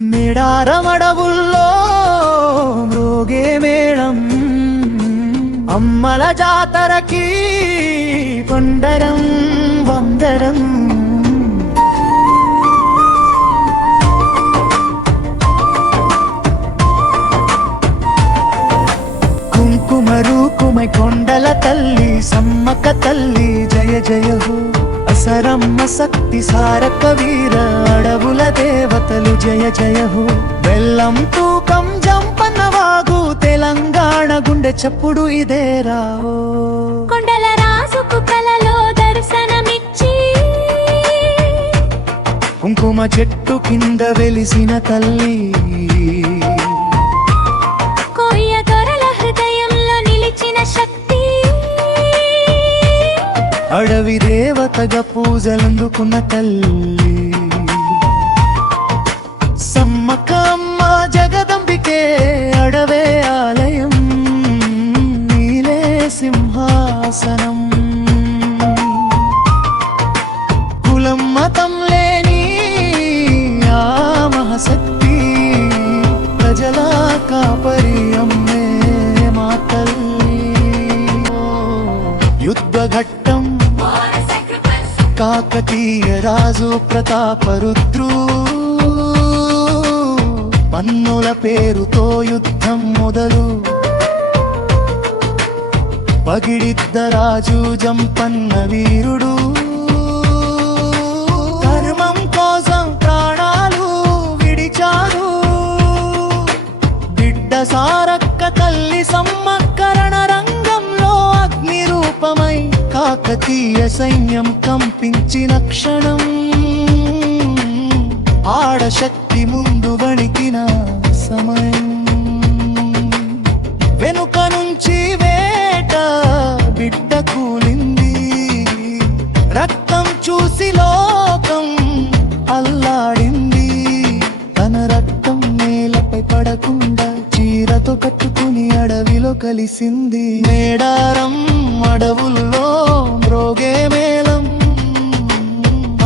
మేడారమడవుల్లో మ్రోగే మేళం అమ్మల జాతరకి కొండరం వందరం కుంకుమరూకుమై కొండల తల్లి సమ్మక్క తల్లి జయ జయ హో అసరమ్మ శక్తి సారక వీర అడవుల దేవతలు జయ జయ హో బెల్లం తూకం జంపన్న వాగు తెలంగాణ గుండె చప్పుడు ఇదే రావో కొండల రాసుకు కలలో దర్శనమిచ్చి కుంకుమ చెట్టు కింద వెలిసిన తల్లి కోయ దొరల హృదయంలో నిలిచిన శక్తి అడవి దేవతగా పూజలందుకున్న తల్లి సమ్మక్క అమ్మ జగదంబికే అడవే ఆలయం నీలే సింహాసనం కులం మతం లేని ఆ మహాశక్తి ప్రజల కాపరి అమ్మే మా తల్లి యుద్ధ ఘట్టం కాకతీయ రాజు ప్రతాపరుద్రు పన్నుల పేరుతో యుద్ధం మొదలు పగిడిద్ద రాజు జంపన్న వీరుడు ధర్మం కోసం ప్రాణాలు విడిచారు బిడ్డ సారక్క తల్లి సమ్మక్కరణ రంగంలో అగ్ని రూపమై కాకతీయ సైన్యం కంపించిన క్షణం ఆడశక్తి ముందు వణికిన సమయం వెనుక నుంచి వేట బిడ్డ కూలింది రక్తం చూసి లోకం అల్లాడింది తన రక్తం నేలపై పడకుండా చీరతో కట్టుకుని అడవిలో కలిసింది మేడారం అడవుల్లో మ్రోగే మేళం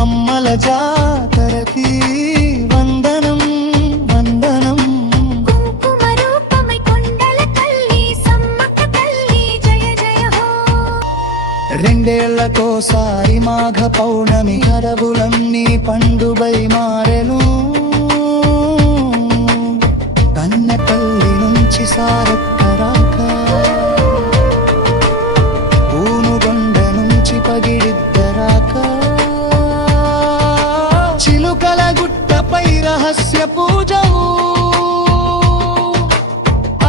అమ్మల జాతరకి వందనం వందనం కుంకుమ రూపమై కొండల తల్లి సమ్మక్క తల్లి జయ జయ హో రెండేళ్లకోసారి మాఘ పౌర్ణమి అడవులన్నీ పండుగై మారెను కన్న తల్లి నుంచి సారక్క రాక ఊనుగొండ నుంచి పగిడిద్దరాక చిలుకల గుట్టపై రహస్య పూజవు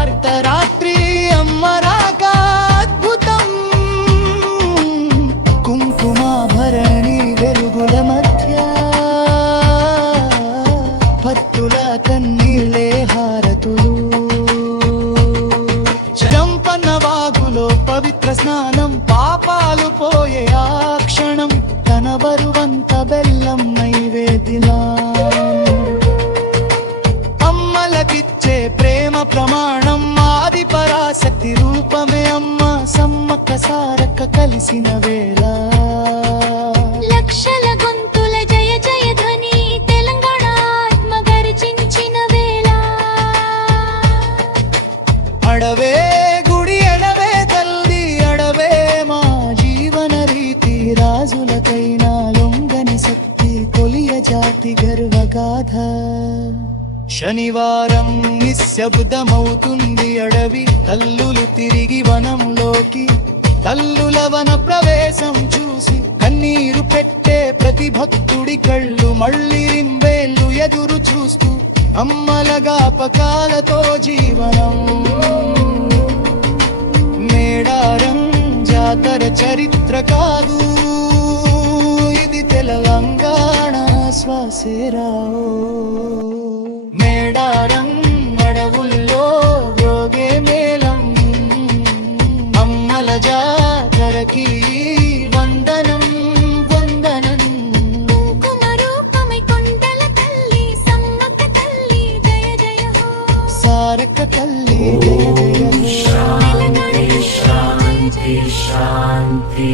అర్ధరాత్రి అమ్మరాక అద్భుతం కుంకుమాభరణి వెలుగుల మధ్య భక్తుల కన్నీళ్ళే హారతులు జంపన్న వాగులో పవిత్ర స్నానం పాపాలు పోయే ఆ క్షణం తన బరువంత బెల్లం నైవేద్యలా అమ్మలకిచ్చే ప్రేమ ప్రమాణం ఆది పరాశక్తి రూపమే అమ్మ సమ్మక్క సారక్క కలిసిన వేళ లక్షల గొంతుల జయ జయ ధ్వని తెలంగాణ ఆత్మ గర్జించిన వేళ అడవే గుడి అడవే తల్లి అడవే మా జీవన రీతి రాజులకైనా లొంగని శక్తి కొలియ జాతి గర్వగాథ శనివారం నిశ్శబ్దమవుతుంది అడవి తల్లులు తిరిగి వనంలోకి తల్లుల వన ప్రవేశం చూసి కన్నీరు పెట్టే ప్రతి భక్తుడి కళ్ళు మళ్ళీ రింబేళ్ళు ఎదురు చూస్తూ అమ్మల గాపకాలతో జీవనం మేడారం జాతర చరిత్ర కాదు ఇది తెలంగాణ శ్వాసేరావు మేడారం అడవుల్లో మ్రోగే మేళం అమ్మల జాతరకి వందనం వందనం కుంకుమ రూపమై కొండల తల్లి సమ్మక్క తల్లి జయ జయ హో సారక్క తల్లి జయ జయ హో తెలంగాణ శాంతి శాంతి